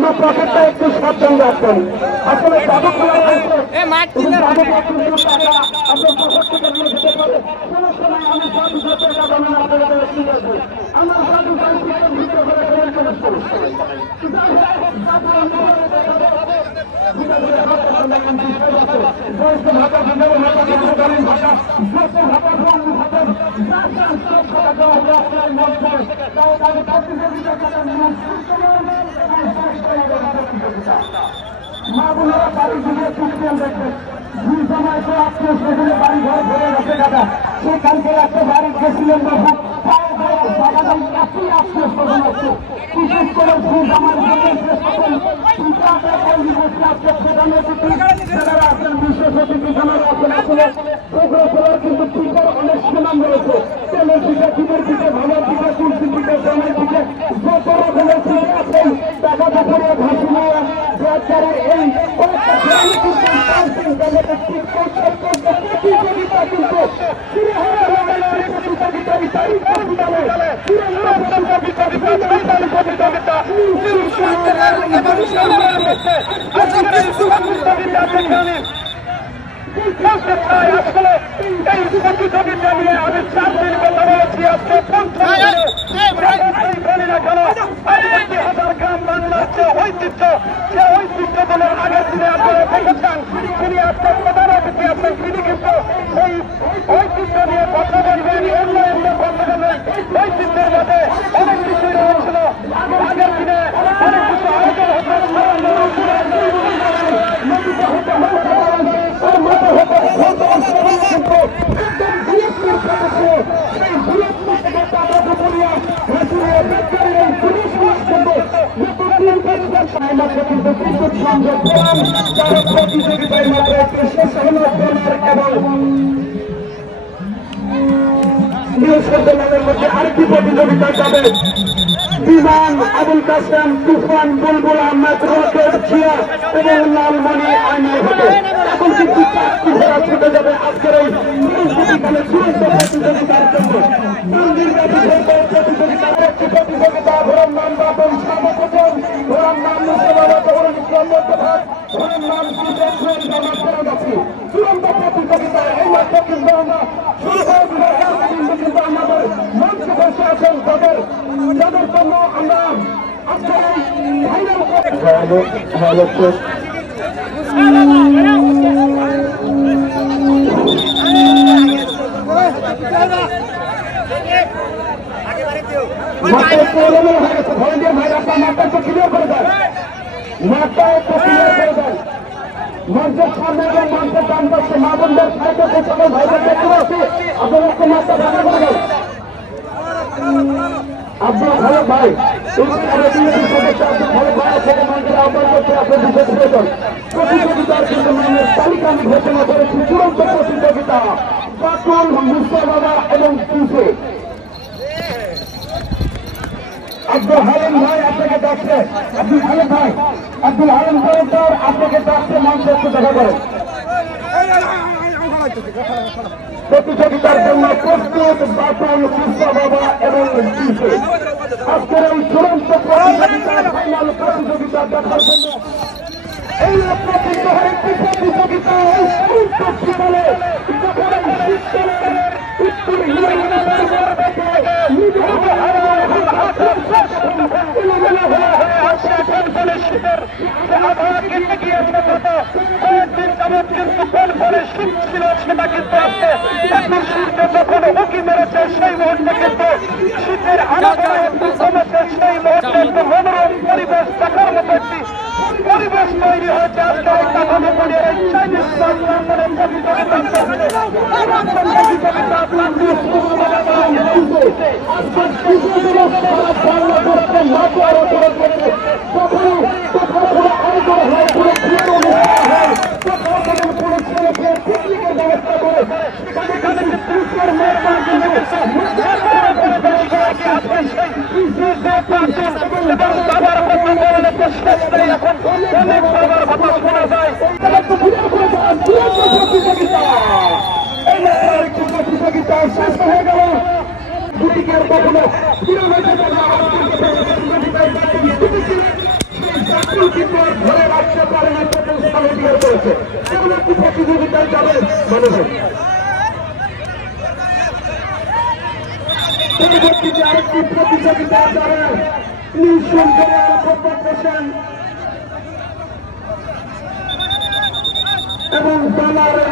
কিন্তু পকেটটা একটু সাবধান রাখবেন। আসলে জাদু খেলা হয়েছে, আপনার পকেট থেকে নিয়ে যেতে পারে। কোনো সময় আমি জাদু টাকা দামের আপনাদের ঠিক আছে, আমার জাদু ভিতরে করে বের করে মা বোনেরা বাড়ি ঘুরিয়ে চুক্তি দেখবেন। দুই সময় তো আত্মীয় স্বজনে বাড়ি ঘরে ঘরে গেছে দাদা, সেখানকে একটা বাড়ি গেছিলেন বাবু, আত্মীয় স্বজন আছে। বিশেষ করে আমার বিশেষ অতিথি জানারা আছেন। আসলে কিন্তু টিকার অনেক সুনাম রয়েছে। তেলের দিকে, টিকের দিকে, ভালোর দিকে, তুলসির দিকে, জমের দিকে, যত রকমের টিকে আছেন টাকা পুকুরে ভাসি নিয়ে এই প্রতিযোগিতা কিন্তু আসলে এই প্রতিযোগিতা নিয়ে আমি 4 দিন কথা বলেছি। আজকে 50,000 গ্রাম বাংলার যে ঐতিহ্য, সে ঐতিহ্যগুলোর আগের দিনে আপনারা দেখেছেন। তিনি আজকে প্রধান অতিথি আছেন, তিনি কিন্তু এই ঐতিহ্য নিয়ে কথা বলবেন। অন্য কথা বলবেন, ঐতিহ্যের মধ্যে অনেক কিছুই রয়েছিল। আগের দিনে অনেক কিছু আয়োজন প্রতিযোগিতায় মাত্র একটি শেষ হল এবং নামের মধ্যে আরেকটি প্রতিযোগিতা যাবে। বিমান, আবুল কাসেম, তুফান, বুলবুল আহমেদ, রকেট, জিয়া এবং লালমণি আইনের হাতে। এখন কিন্তু 4টি ঘোড়া ছুটে যাবে আজকের এই চূড়ান্ত প্রতিযোগিতার জন্য। প্রতিযোগিতার একটি প্রতিযোগিতা, ঘোড়ার নাম বাপন সামকোচন, ঘোড়ার নাম মুসলমান, ঘোড়ার নাম চূড়ান্ত প্রতিযোগিতা। এই মাত্র কিন্তু আমরা শুরু হয়ে কিন্তু আমাদের মঞ্চে বসে আছেন তাদের জন্য আমরা আজকের মঞ্চের সামনে এবং মঞ্চের ডান পাশে মা বোনদের সাইডে সকল ভাইদের দেখতে আছে। আপনারা একটা মাত্রা ভালো করে দেন। আব্দুল খালেক ভাই সদস্য আব্দুল খালেক ভাই থেকে মঞ্চের আহ্বান করতে আপনার বিশেষ বেতন প্রতিযোগিতার কিন্তু নামের তালিকা আমি ঘোষণা করেছি। চূড়ান্ত প্রতিযোগিতা পাটন, মুস্তাফা এবং কিসে আব্দুল হালিম ভাই আপনাকে ডাকছে। আব্দুল হালিম ভাই, আব্দুল হালিম ভাই আপনাকে ডাকছে, মঞ্চে একটু দেখা করেন। প্রতিযোগিতার জন্য প্রস্তুত বাটন, মুস্তাফা এবং কিসে। আজকের এই চূড়ান্ত প্রতিযোগিতার ফাইনাল প্রতিযোগিতা দেখার জন্য এই প্রতিযোগিতা বলে কয়েকদিন যাবৎ কিন্তু কোন ফলে শীত ছিল সেটা কিন্তু আসছে। এখন সূর্য যখন উঁকি মেরেছে সেই মুহূর্তে কিন্তু শীতের আলাদা একটু কমেছে। সেই মুহূর্তে একটু মনোরম পরিবেশ দেখার মতো একটি পরিবেশ তৈরি হয়েছে। আজকে এই কাঠামোগুলির এই চাইনিজ প্রতিযোগিতা শেষ হয়ে গেল। কিপার ধরে রাখতে পারে না, প্রথম স্থানে বিয়ে করেছে। এমন একটি প্রতিযোগিতায় যাবে মানুষের। পরবর্তীতে আরেকটি প্রতিযোগিতা যাবে নিঃসন্দেহে মোহাম্মদ হোসেন এবং